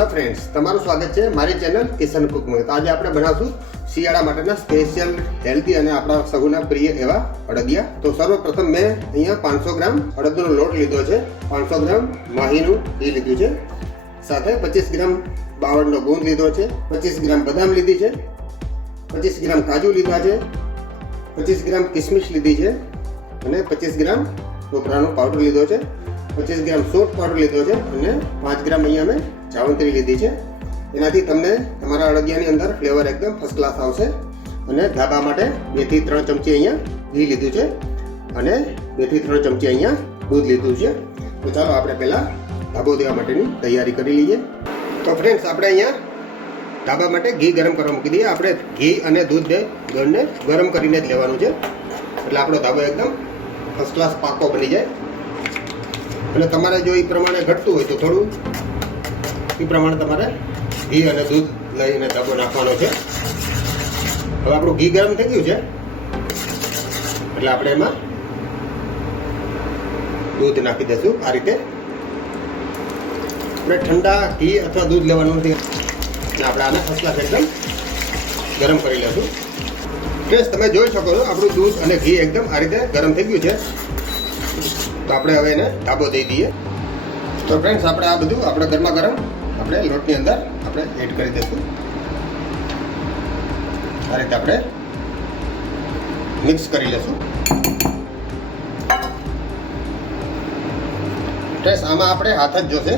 Hello friends તમારું સ્વાગત છે મારી ચેનલ કિશન કુકમાં. તો આજે આપણે બનાવશું શિયાળા માટેના સ્પેશિયલ હેલ્ધી અને આપણા સૌના પ્રિય એવા અડદિયા. તો સર્વપ્રથમ મેં અહીંયા પાંચસો ગ્રામ અડદનો લોટ લીધો છે. પાંચસો ગ્રામ માહીનું ઘી લીધું છે. સાથે પચીસ ગ્રામ બાવળનો ગુંદ લીધો છે. પચીસ ગ્રામ બદામ લીધી છે. પચીસ ગ્રામ કાજુ લીધા છે. પચીસ ગ્રામ કિસમિસ લીધી છે. અને પચીસ ગ્રામ ટોપરાનો પાવડર લીધો છે. પચીસ ગ્રામ સોટ પાવડર લીધો છે. અને પાંચ ગ્રામ અહીંયા મેં જાવંત્રી લીધી છે. એનાથી તમને તમારા અળગિયાની અંદર ફ્લેવર એકદમ ફર્સ્ટ ક્લાસ આવશે. અને ધાબા માટે બેથી ત્રણ ચમચી અહીંયા ઘી લીધું છે. અને બેથી ત્રણ ચમચી અહીંયા દૂધ લીધું છે. તો ચાલો આપણે પહેલાં ધાબો દેવા માટેની તૈયારી કરી લઈએ. તો ફ્રેન્ડ્સ આપણે અહીંયા ધાબા માટે ઘી ગરમ કરવા મૂકી દઈએ. આપણે ઘી અને દૂધ બે ગળને ગરમ કરીને જ લેવાનું છે. એટલે આપણો ધાબો એકદમ ફર્સ્ટ ક્લાસ પાકો બની જાય. અને તમારે જો એ પ્રમાણે ઘટતું હોય તો થોડું એ પ્રમાણે તમારે ઘી અને દૂધ લઈને ધાબો નાખવાનો છે. હવે આપણું ઘી ગરમ થઈ ગયું છે. એટલે આપણે એમાં દૂધ નાખી દઈશું આ રીતે. આપણે ઠંડા ઘી અથવા દૂધ લેવાનું નથી. આપણે આને ફસલા એકદમ ગરમ કરી લઈશું ફ્રેશ, તમે જોઈ શકો છો આપણું દૂધ અને ઘી એકદમ આ રીતે ગરમ થઈ ગયું છે. તો આપણે હવે એને ધાબો દઈ દઈએ. તો ફ્રેન્ડ્સ આપણે આ બધું આપણે ગરમા ગરમ આપણે લોટની અંદર આપણે એડ કરી દઈશું. આ રીતે આપણે મિક્સ કરી લેશું. ફ્રેન્ડ્સ આમાં આપણે હાથ જ જોશે.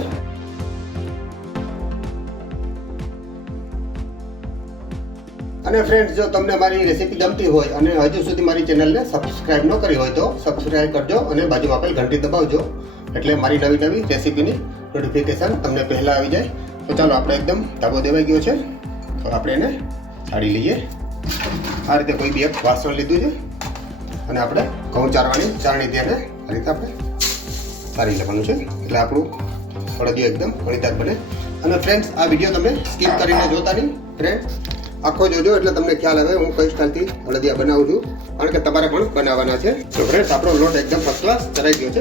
અને ફ્રેન્ડ્સ જો તમને મારી રેસીપી ગમતી હોય અને હજુ સુધી મારી ચેનલને સબસ્ક્રાઇબ ન કરી હોય તો સબસ્ક્રાઇબ કરજો અને બાજુમાં આપેલ ઘંટી દબાવજો. એટલે મારી નવી નવી રેસીપીની નોટિફિકેશન તમને પહેલાં આવી જાય. તો ચાલો આપણે એકદમ ધાબો દેવાઈ ગયો છે. તો આપણે એને કાઢી લઈએ. આ રીતે કોઈ બી એક વાસણ લીધું છે. અને આપણે ઘઉં ચારવાની, ચારણી તેને આ રીતે આપણે સારી લેવાનું છે. એટલે આપણું અડદિયું એકદમ ફળીદાર બને. અને ફ્રેન્ડ્સ આ વીડિયો તમે સ્કીપ કરીને જોતા નહીં. ફ્રેન્ડ આખો જોજો એટલે તમને ખ્યાલ આવે, હું કઈ સ્ટાઇલથી હળદિયા બનાવું છું. કારણ કે તમારે પણ બનાવવાના છે. તો ફ્રેન્ડ્સ આપણો લોટ એકદમ ફર્સ્ટ ક્લાસ ચરાઈ ગયો છે.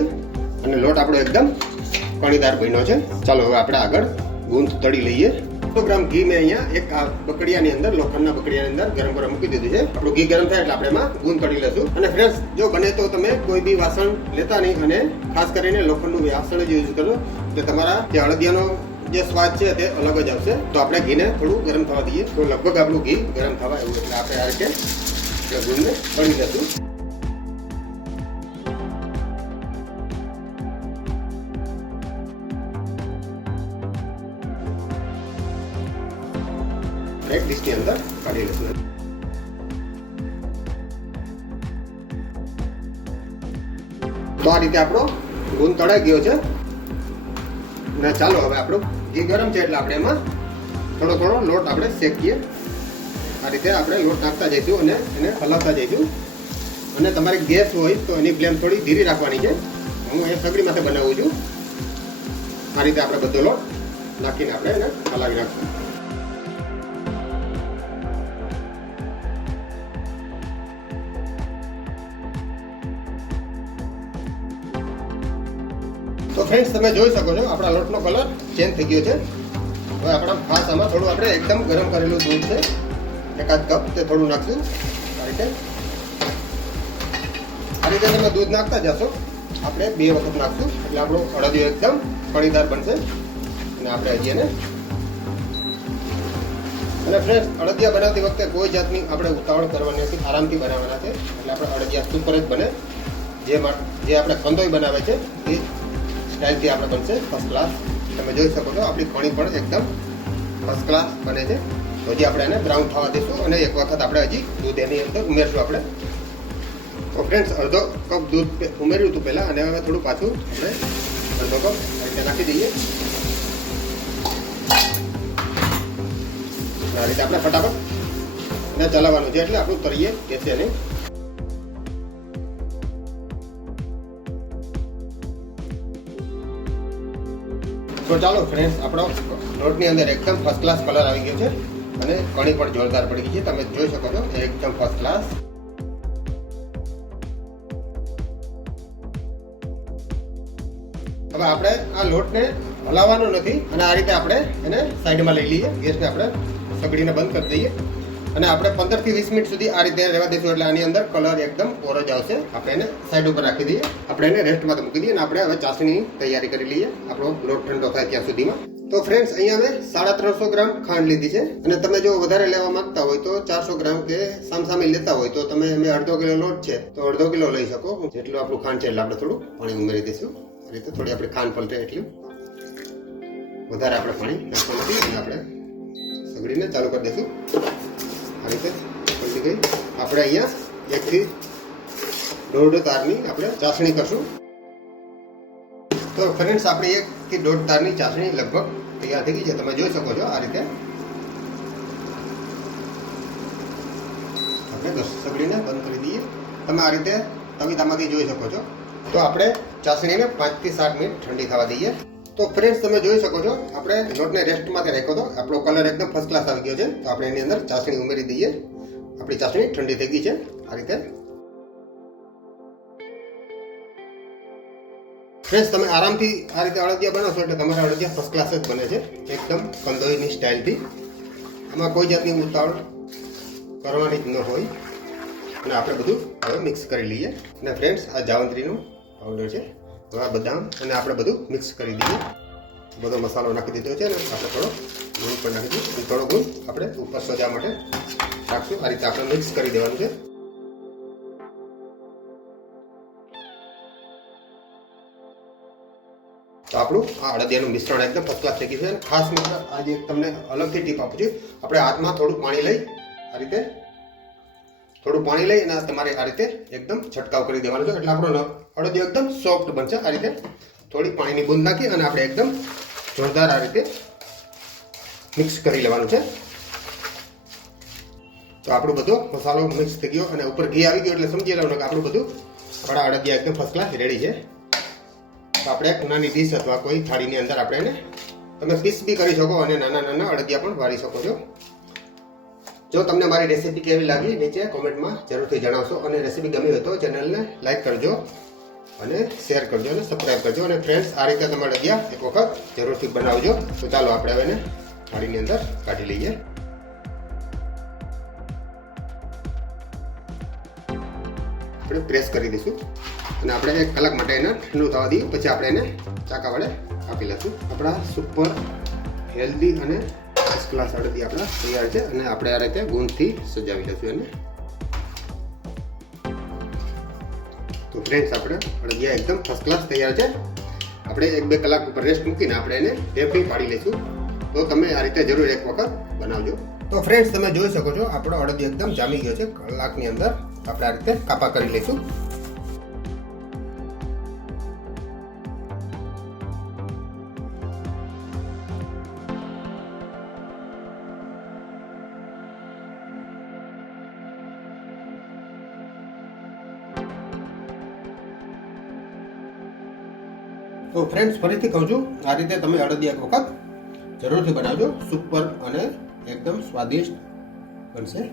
અને લોટ આપણો એકદમ કણીદાર બન્યો છે. ચાલો હવે આપણે આગળ ગુંદ તળી લઈએ. સો ગ્રામ ઘી મેં અહીંયા એક બકડિયાની અંદર, લોખંડના બકડિયાની અંદર ગરમ કરવા મૂકી દીધું છે. આપણું ઘી ગરમ થાય એટલે આપણે એમાં ગુંદ તળી લેશું. અને ફ્રેન્ડ્સ જો બને તો તમે કોઈ બી વાસણ લેતા નહીં અને ખાસ કરીને લોખંડનું વાસણ જ યુઝ કરો. એટલે તમારા જે હળદિયાનો જે સ્વાદ છે તે અલગ જ આવશે. તો આપણે ઘીને થોડું ગરમ થવા દઈએ. તો લગભગ આપણું ઘી ગરમ થવા એવું. એટલે આપણે આ રીતે ગૂંદને તળી લેશું. એક ડીશની અંદર કાઢી લઈશું તો આ રીતે આપણો ગુંદ તળાઈ ગયો છે. ને ચાલો હવે આપણું ઘી ગરમ છે એટલે આપણે એમાં થોડો થોડો લોટ આપણે શેકીએ. આ રીતે આપણે લોટ નાખતા જઈશું અને એને હલાવતા જઈશું. અને તમારે ગેસ હોય તો એની ફ્લેમ થોડી ધીરી રાખવાની છે. હું એ સગડી માથે બનાવું છું. આ રીતે આપણે બધો લોટ નાખીને આપણે એને હલાવી નાખશું ફ્રેન્ડ્સ તમે જોઈ શકો છો, આપણા લોટનો કલર ચેન્જ થઈ ગયો છે. હવે આપણા ખાસ આમાં થોડું આપણે એકદમ ગરમ કરેલું દૂધ છે. એકાદ કપ તે થોડું નાખશું. આ રીતે. આ રીતે તમે દૂધ નાખતા જશો. આપણે બે વખત નાખશું. એટલે આપણો અડદિયો એકદમ કણીદાર બનશે. અને આપણે હજી એને અને ફ્રેન્ડ્સ અડદિયા બનાવતી વખતે કોઈ જાતની આપણે ઉતાવળ કરવાની નથી. આરામથી બનાવવાના છે. એટલે આપણે અડદિયા સુપર જ બને. જે જે આપણે કંદોઈ બનાવે છે, એ સ્ટાઇલથી આપણે બનશે ફર્સ્ટ ક્લાસ તમે જોઈ શકો છો, આપણી કણી પણ એકદમ ફર્સ્ટ ક્લાસ બને છે. હજી આપણે એને બ્રાઉન થવા દઈશું અને એક વખત આપણે હજી દૂધ એની અંદર ઉમેરશું આપણે. તો ફ્રેન્ડ્સ અડધો કપ દૂધ ઉમેર્યું હતું પહેલાં અને હવે થોડું પાછું આપણે અડધો કપ રીતે નાખી દઈએ. આ રીતે આપણે ફટાફટ ને ચલાવવાનું છે એટલે આપણું તરીએ છે નહીં તો ચાલો ફ્રેન્ડ્સ આપણો લોટની અંદર એકદમ ફર્સ્ટ ક્લાસ કલર આવી ગયો છે અને કણી પણ જોરદાર પડી ગઈ છે. તમે જોઈ શકો છો એકદમ ફર્સ્ટ ક્લાસ હવે આપણે આ લોટને હલાવવાનો નથી અને આ રીતે આપણે એને સાઈડમાં લઈ લઈએ. ગેસને આપણે સગડીને બંધ કરી દઈએ. અને આપણે પંદરથી વીસ મિનિટ સુધી આ રીતે રહેવા દઈશું એટલે આની અંદર કલર એકદમ ઓરજ આવશે. આપણે એને સાઈડ ઉપર રાખી દઈએ. આપણે એને રેસ્ટમાં મૂકી દઈએ અને આપણે હવે ચાસણીની તૈયારી કરી લઈએ. આપણો લોટ ઠંડો થાય ત્યાં સુધીમાં. તો ફ્રેન્ડ્સ અહીંયા અમે સાડા ત્રણસો ગ્રામ ખાંડ લીધી છે. અને તમે જો વધારે લેવા માંગતા હોય તો ચારસો ગ્રામ કે સામસામે લેતા હોય તો તમે અમે અડધો કિલો લોટ છે તો અડધો કિલો લઈ શકો. જેટલું આપણું ખાંડ છે એટલે આપણે થોડું પાણી ઉમેરી દઈશું. આ રીતે થોડી આપણે ખાંડ પલટે એટલું. વધારે આપણે પાણી નાખવા નથી અને આપણે સગડીને ચાલુ કરી દઈશું. આ રીતે પલટી આપણે અહીંયા એકથી દોઢ તારની આપણે ચાસણી કરશું. તો ફ્રેન્ડ્સ આપણે એક થી દોઢ તારની ચાસણી લગભગ તૈયાર થઈ ગઈ છે. તમે જોઈ શકો છો આ રીતે. આપણે દસ સગડીને બંધ કરી દઈએ. તમે આ રીતે તમે તમાથી જોઈ શકો છો. તો આપણે ચાસણીને પાંચથી સાત મિનિટ ઠંડી થવા દઈએ. તો ફ્રેન્ડ્સ તમે જોઈ શકો છો, આપણે લોટને રેસ્ટમાંથી રાખ્યો હતો. આપણો કલર એકદમ ફર્સ્ટ ક્લાસ આવી ગયો છે. તો આપણે એની અંદર ચાસણી ઉમેરી દઈએ. આપણી ચાસણી ઠંડી થઈ ગઈ છે. આ રીતે. ફ્રેન્ડ્સ તમે આરામથી આ રીતે અળદિયા બનાવશો એટલે તમારા અળદિયા ફર્સ્ટ ક્લાસ જ બને છે. એકદમ કંદોઈની સ્ટાઇલથી આમાં કોઈ જાતની ઉતાવળ કરવાની જ ન હોય. અને આપણે બધું હવે મિક્સ કરી લઈએ. અને ફ્રેન્ડ્સ આ જાવંત્રીનું પાવડર છે. હવે બદામ અને આપણે બધું મિક્સ કરી દઈએ. બધો મસાલો નાખી દીધો છે ને, આપણે થોડો ગુણ પણ નાખી દઈએ. અને થોડો ગુણ આપણે ઉપર સજા માટે રાખશું આ રીતે આપણે મિક્સ કરી દેવાનું છે. તો આપણું આ અડદિયાનું મિશ્રણ એકદમ ફર્સ્ટ થઈ ગયું છે. અને ખાસ મિત્ર આજે તમને અલગથી ટીપ આપું છું. આપણે હાથમાં થોડું પાણી લઈ આ રીતે થોડું પાણી લઈ અને તમારે આ રીતે એકદમ છંટકાવ કરી દેવાનો છે. એટલે આપણો અડદિયો એકદમ સોફ્ટ બનશે. આ રીતે થોડી પાણીની બૂંદ નાખી અને આપણે એકદમ જોરદાર આ રીતે મિક્સ કરી લેવાનું છે. તો આપણો બધો મસાલો મિક્સ થઈ ગયો અને ઉપર ઘી આવી ગયો એટલે સમજી લેવાનું કે આપણું બધું આપણા અડદિયા એકદમ ફર્સ્ટ ક્લાસ રેડી છે. તો આપણે નાની ડીશ અથવા કોઈ થાળીની અંદર આપણે એને તમે પીસ બી કરી શકો અને નાના નાના અડદિયા પણ વાળી શકો છો. જો તમને મારી રેસીપી કેવી લાગી, નીચે કોમેન્ટમાં જરૂરથી જણાવશો. અને રેસીપી ગમી હોય તો ચેનલને લાઇક કરજો અને શેર કરજો અને સબસ્ક્રાઈબ કરજો. અને ફ્રેન્ડ્સ આ રીતે તમારે ગયા એક વખત જરૂરથી બનાવજો. તો ચાલો આપણે હવે એને થાળીની અંદર કાઢી લઈએ. આપણે પ્રેસ કરી દઈશું. અને આપણે એક કલાક માટે એને ઠંડુ થવા દઈએ. પછી આપણે એને ચાકા વડે કાપી લઈશું. આપણા સુપર હેલ્ધી અને ફર્સ્ટ ક્લાસ અડદી આપણા તૈયાર છે અને આપણે આ રીતે ગુંદથી સજાવી લઈશું એને. તો ફ્રેન્ડ્સ આપણે અડદિયા એકદમ ફર્સ્ટ ક્લાસ તૈયાર છે. આપણે એક બે કલાક ઉપર રેસ્ટ મૂકીને આપણે એને ડેફી પાડી લઈશું તો તમે આ રીતે જરૂર એક વખત બનાવજો. તો ફ્રેન્ડ્સ તમે જોઈ શકો છો આપણો અડદી એકદમ જામી ગયો છે. કલાકની અંદર આપણે આ રીતે કાપા કરી લઈશું તો ફ્રેન્ડ્સ ફરીથી કહું છું, આ રીતે તમે અડદિયા વખત જરૂરથી બનાવજો સુપર અને એકદમ સ્વાદિષ્ટ બનશે.